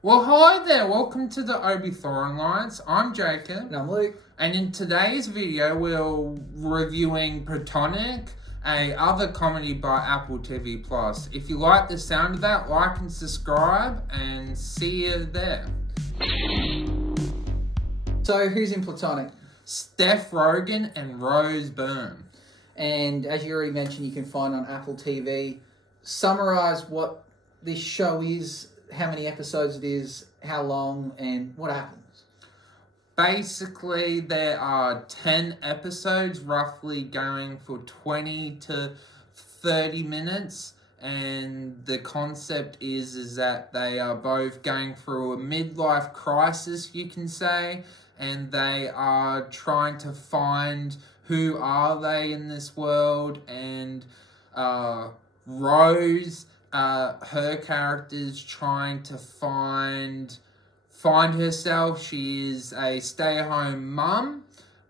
Well, hi there. Welcome to the Obithorian Alliance. I'm Jacob. And I'm Luke. And in today's video, we're reviewing Platonic, a other comedy by Apple TV+. If you like the sound of that, like and subscribe, and see you there. So, who's in Platonic? Seth Rogen and Rose Byrne. And as you already mentioned, you can find on Apple TV. Summarize what this show is, how many episodes it is, how long, and what happens. Basically, there are 10 episodes, roughly going for 20 to 30 minutes. And the concept is that they are both going through a midlife crisis, you can say, and they are trying to find who are they in this world. And Rose, her character's trying to find herself. She is a stay-at-home mum,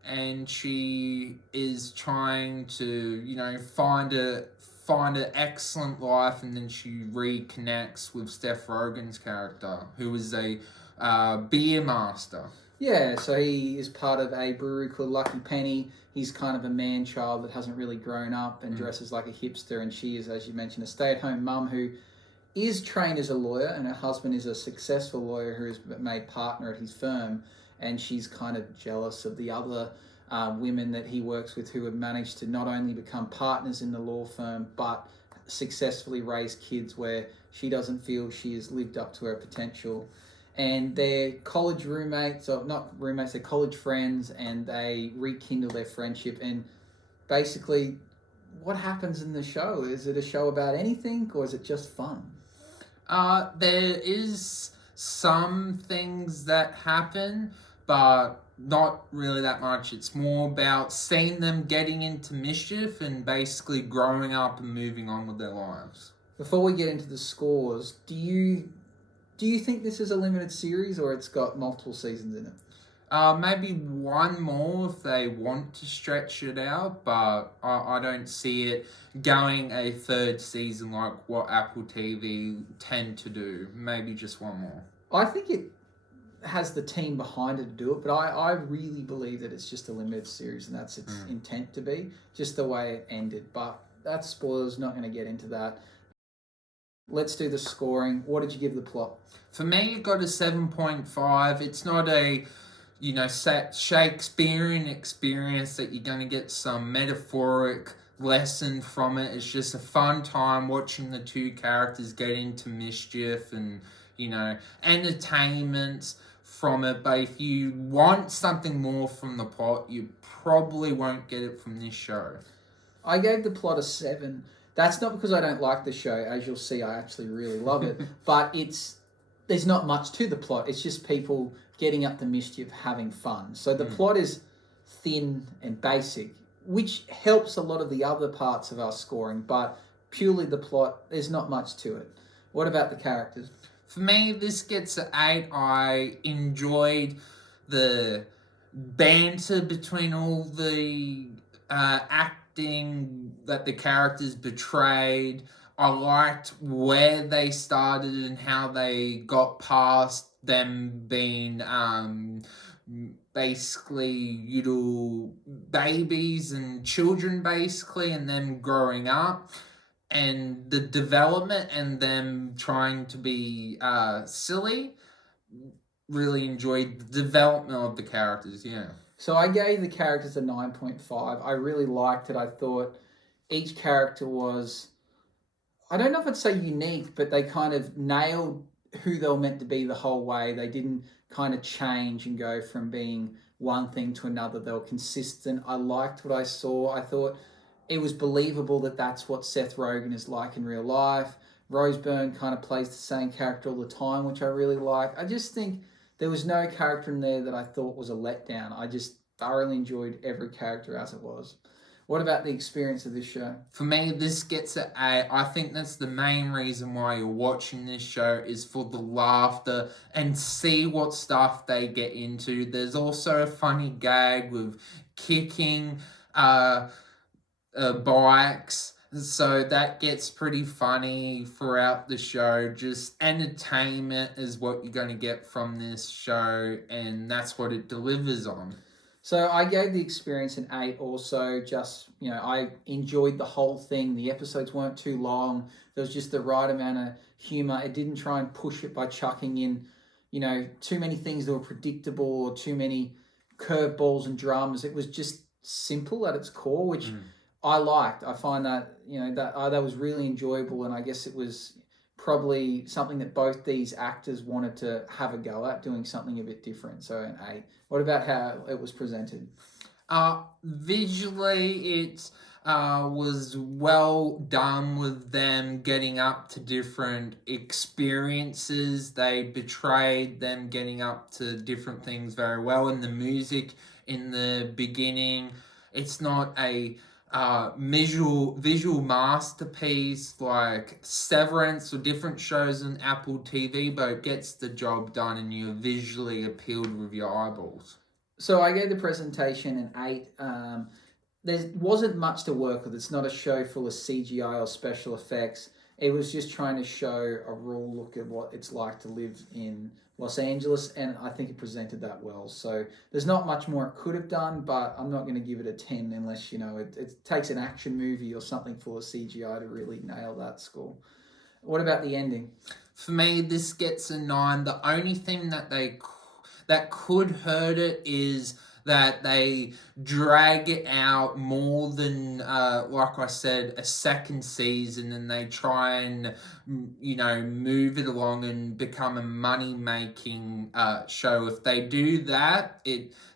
and she is trying to, find an excellent life, and then she reconnects with Seth Rogen's character, who is a beer master. Yeah, so he is part of a brewery called Lucky Penny. He's kind of a man-child that hasn't really grown up and dresses like a hipster, and she is, as you mentioned, a stay-at-home mum who is trained as a lawyer, and her husband is a successful lawyer who is made partner at his firm, and she's kind of jealous of the other women that he works with who have managed to not only become partners in the law firm, but successfully raise kids where she doesn't feel she has lived up to her potential. And they're college roommates, or not roommates, they're college friends, and they rekindle their friendship. And basically, what happens in the show? Is it a show about anything, or is it just fun? There is some things that happen, but not really that much. It's more about seeing them getting into mischief and basically growing up and moving on with their lives. Before we get into the scores, do you think this is a limited series, or it's got multiple seasons in it? Maybe one more if they want to stretch it out, but I don't see it going a third season like what Apple TV tend to do. Maybe just one more. I think it has the team behind it to do it, but I really believe that it's just a limited series, and that's its intent to be, just the way it ended. But that's spoilers, not going to get into that. Let's do the scoring. What did you give the plot? For me, it got a 7.5. It's not a Shakespearean experience that you're going to get some metaphoric lesson from it. It's just a fun time watching the two characters get into mischief and, entertainment from it. But if you want something more from the plot, you probably won't get it from this show. I gave the plot a 7. That's not because I don't like the show. As you'll see, I actually really love it. But there's not much to the plot. It's just people getting up to mischief, having fun. So the plot is thin and basic, which helps a lot of the other parts of our scoring. But purely the plot, there's not much to it. What about the characters? For me, this gets an 8. I enjoyed the banter between all the acting that the characters betrayed. I liked where they started and how they got past them being basically little babies and children, basically, and them growing up, and the development and them trying to be silly. Really enjoyed the development of the characters, yeah. So I gave the characters a 9.5. I really liked it. I thought each character was, I don't know if I'd say unique, but they kind of nailed who they were meant to be the whole way. They didn't kind of change and go from being one thing to another. They were consistent. I liked what I saw. I thought it was believable that that's what Seth Rogen is like in real life. Rose Byrne kind of plays the same character all the time, which I really like. I just think there was no character in there that I thought was a letdown. I just thoroughly enjoyed every character as it was. What about the experience of this show? For me, this gets an 8. I think that's the main reason why you're watching this show, is for the laughter and see what stuff they get into. There's also a funny gag with kicking bikes So that gets pretty funny throughout the show. Just entertainment is what you're going to get from this show, and that's what it delivers on. So I gave the experience an 8 also. Just, I enjoyed the whole thing. The episodes weren't too long. There was just the right amount of humor. It didn't try and push it by chucking in, too many things that were predictable or too many curveballs and dramas. It was just simple at its core, which I liked. I find that, that was really enjoyable, and I guess it was probably something that both these actors wanted to have a go at, doing something a bit different. So an 8. What about how it was presented? Visually, it was well done with them getting up to different experiences. They betrayed them getting up to different things very well. And the music in the beginning, it's not a visual masterpiece like Severance or different shows on Apple TV, but it gets the job done and you're visually appealed with your eyeballs. So I gave the presentation an 8. There wasn't much to work with. It's not a show full of CGI or special effects. It was just trying to show a raw look at what it's like to live in Los Angeles, and I think it presented that well. So there's not much more it could have done, but I'm not going to give it a 10 unless, it takes an action movie or something full of CGI to really nail that score. What about the ending? For me, this gets a 9. The only thing that could hurt it is that they drag it out more than, like I said, a second season, and they try and, move it along and become a money-making show. If they do that,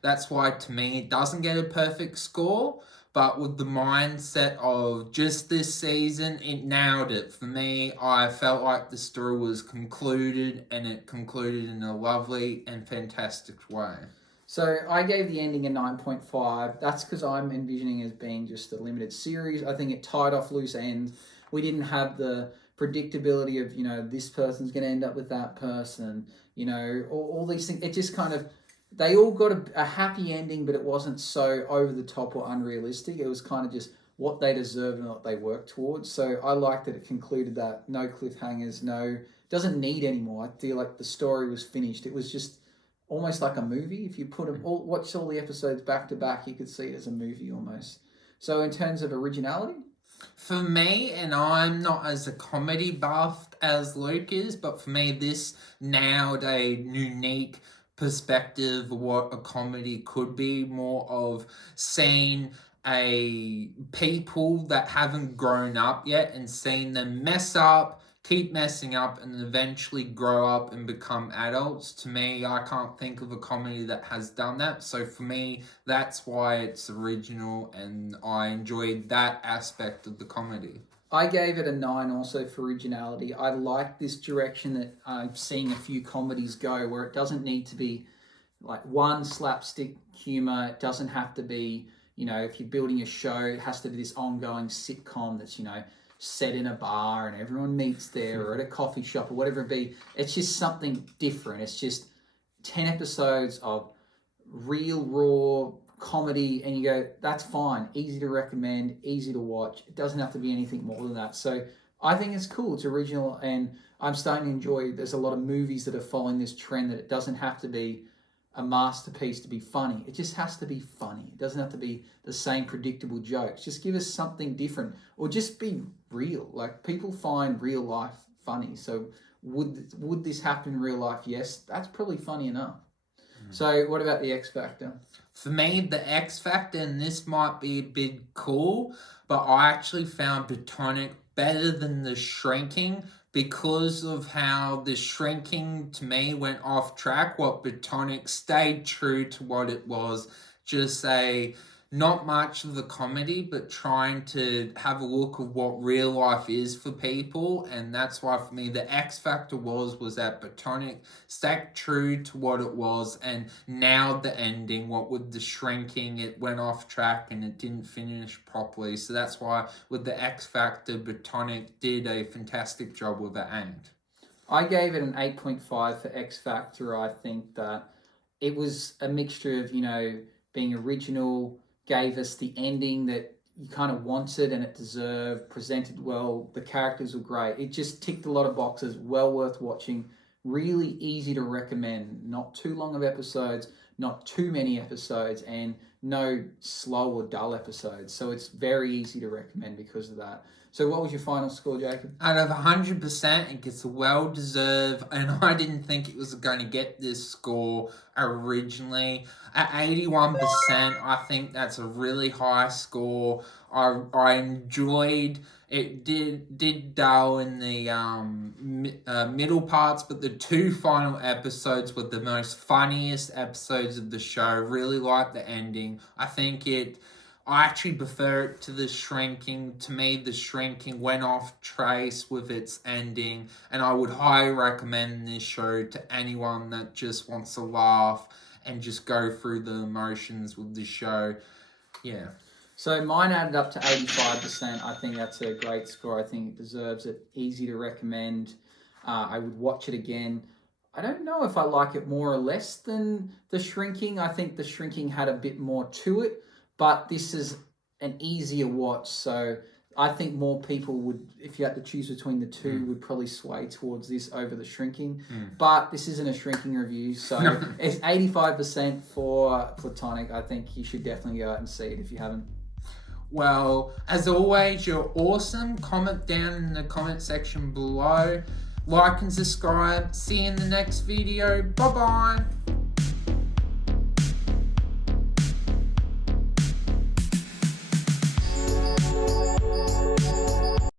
that's why, to me, it doesn't get a perfect score. But with the mindset of just this season, it nailed it. For me, I felt like the story was concluded, and it concluded in a lovely and fantastic way. So I gave the ending a 9.5. That's because I'm envisioning it as being just a limited series. I think it tied off loose ends. We didn't have the predictability of, this person's going to end up with that person, all these things. It just kind of, they all got a happy ending, but it wasn't so over the top or unrealistic. It was kind of just what they deserved and what they worked towards. So I liked that it concluded that. No cliffhangers, doesn't need any more. I feel like the story was finished. It was just almost like a movie. If you watch all the episodes back to back, you could see it as a movie almost. So in terms of originality? For me, and I'm not as a comedy buff as Luke is, but for me, this nailed a unique perspective of what a comedy could be, more of seeing a people that haven't grown up yet and seeing them mess up, keep messing up, and eventually grow up and become adults. To me, I can't think of a comedy that has done that. So for me, that's why it's original, and I enjoyed that aspect of the comedy. I gave it a 9 also for originality. I like this direction that I'm seeing a few comedies go, where it doesn't need to be like one slapstick humor. It doesn't have to be, if you're building a show, it has to be this ongoing sitcom that's, set in a bar and everyone meets there, or at a coffee shop or whatever it be. It's just something different. It's just 10 episodes of real, raw comedy, and you go, that's fine, easy to recommend, easy to watch. It doesn't have to be anything more than that. So I think it's cool, it's original, and I'm starting to enjoy. There's a lot of movies that are following this trend that it doesn't have to be a masterpiece to be funny. It just has to be funny. It doesn't have to be the same predictable jokes. Just give us something different, or just be real. Like, people find real life funny. So would this happen in real life? Yes, that's probably funny enough. So what about the X Factor? For me, the X Factor, and this might be a bit cool, but I actually found Platonic better than The Shrinking because of how The Shrinking, to me, went off track. What Platonic stayed true to what it was. Just not much of the comedy, but trying to have a look of what real life is for people. And that's why, for me, the X Factor was that Platonic stuck true to what it was, and now the ending, what with The Shrinking, it went off track and it didn't finish properly. So that's why with the X Factor, Platonic did a fantastic job with the end. I gave it an 8.5 for X Factor. I think that it was a mixture of, being original, gave us the ending that you kind of wanted and it deserved, presented well, the characters were great. It just ticked a lot of boxes, well worth watching, really easy to recommend, not too long of episodes, not too many episodes, and no slow or dull episodes. So it's very easy to recommend because of that. So what was your final score, Jacob? Out of 100%, it gets well-deserved, and I didn't think it was going to get this score originally. At 81%, I think that's a really high score. I enjoyed it. Did dull in the middle parts, but the 2 final episodes were the most funniest episodes of the show. Really liked the ending. I actually prefer it to The Shrinking. To me, The Shrinking went off trace with its ending, and I would highly recommend this show to anyone that just wants to laugh and just go through the emotions with the show. Yeah. So mine added up to 85%. I think that's a great score. I think it deserves it. Easy to recommend. I would watch it again. I don't know if I like it more or less than The Shrinking. I think The Shrinking had a bit more to it. But this is an easier watch, so I think more people would, if you had to choose between the two, would probably sway towards this over The Shrinking. But this isn't a Shrinking review, so it's 85% for Platonic. I think you should definitely go out and see it if you haven't. Well, as always, you're awesome. Comment down in the comment section below. Like and subscribe. See you in the next video. Bye-bye.